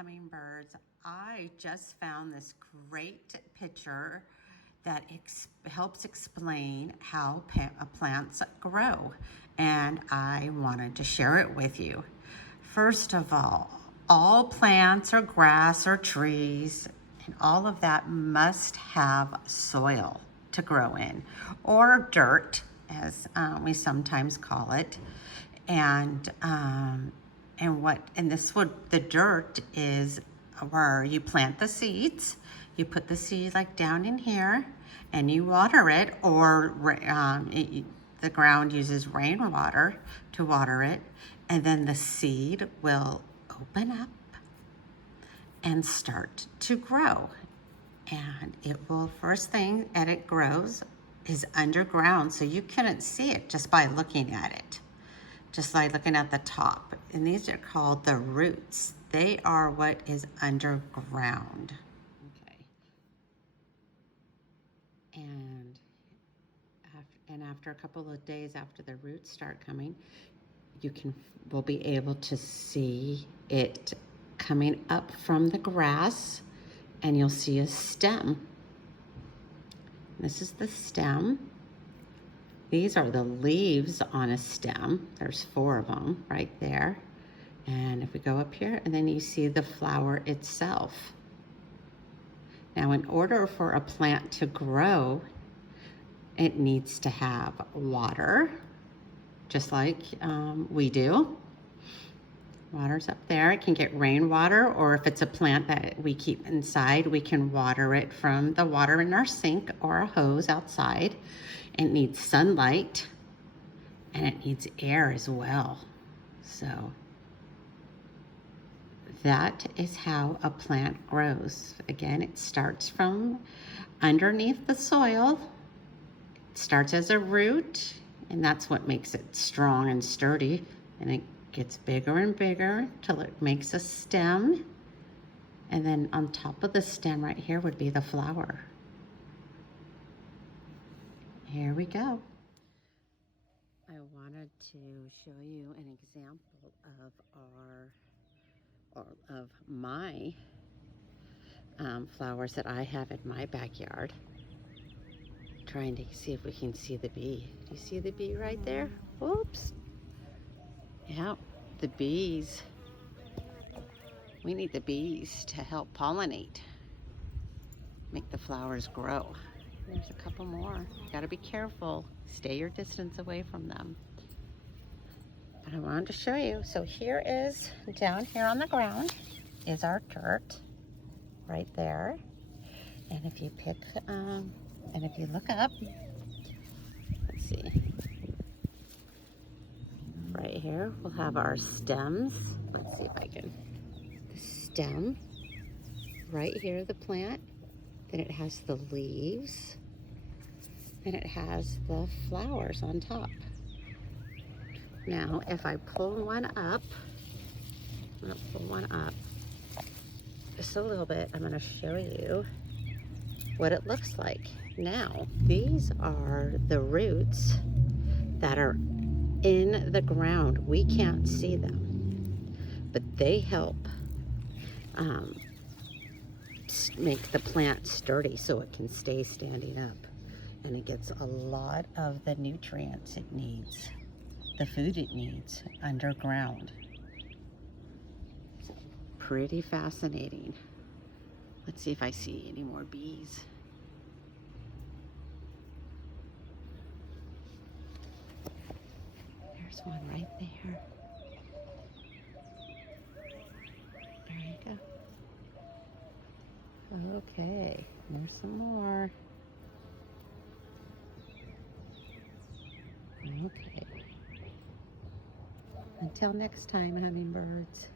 hummingbirds. I just found this great picture that helps explain how plants grow, and I wanted to share it with you. First of all plants or grass or trees and all of that must have soil to grow in, or dirt, as we sometimes call it. The dirt is where you plant the seeds. You put the seed like down in here, and you water it, or the ground uses rainwater to water it, and then the seed will open up and start to grow. And it will, first thing that it grows is underground, so you couldn't see it just by looking at it, just like looking at the top. And these are called the roots. They are what is underground. Okay. And after a couple of days after the roots start coming, we'll be able to see it coming up from the grass, and you'll see a stem. This is the stem. These are the leaves on a stem. There's 4 of them right there. And if we go up here, and then you see the flower itself. Now, in order for a plant to grow, it needs to have water, just like we do. Water's up there. It can get rainwater, or if it's a plant that we keep inside, we can water it from the water in our sink or a hose outside. It needs sunlight, and it needs air as well. So that is how a plant grows. Again, it starts from underneath the soil. It starts as a root, and that's what makes it strong and sturdy. And it gets bigger and bigger till it makes a stem. And then on top of the stem right here would be the flower. Here we go. I wanted to show you an example of my flowers that I have in my backyard. Trying to see if we can see the bee. Do you see the bee right there? Oops. Yeah, the bees. We need the bees to help pollinate, make the flowers grow. There's a couple more. You gotta be careful. Stay your distance away from them. But I wanted to show you. So here is, down here on the ground, is our dirt right there. And if you pick, and if you look up, let's see. Right here, we'll have our stems. Let's see if I can. The stem, right here, the plant. Then it has the leaves. Then it has the flowers on top. Now, if I pull one up, I'm gonna pull one up just a little bit. I'm gonna show you what it looks like. Now, these are the roots that are in the ground. We can't see them, but they help make the plant sturdy so it can stay standing up, and it gets a lot of the nutrients it needs, the food it needs underground. Pretty fascinating. Let's see if I see any more bees. There's one right there. There you go. Okay, there's some more. Okay. Until next time, hummingbirds.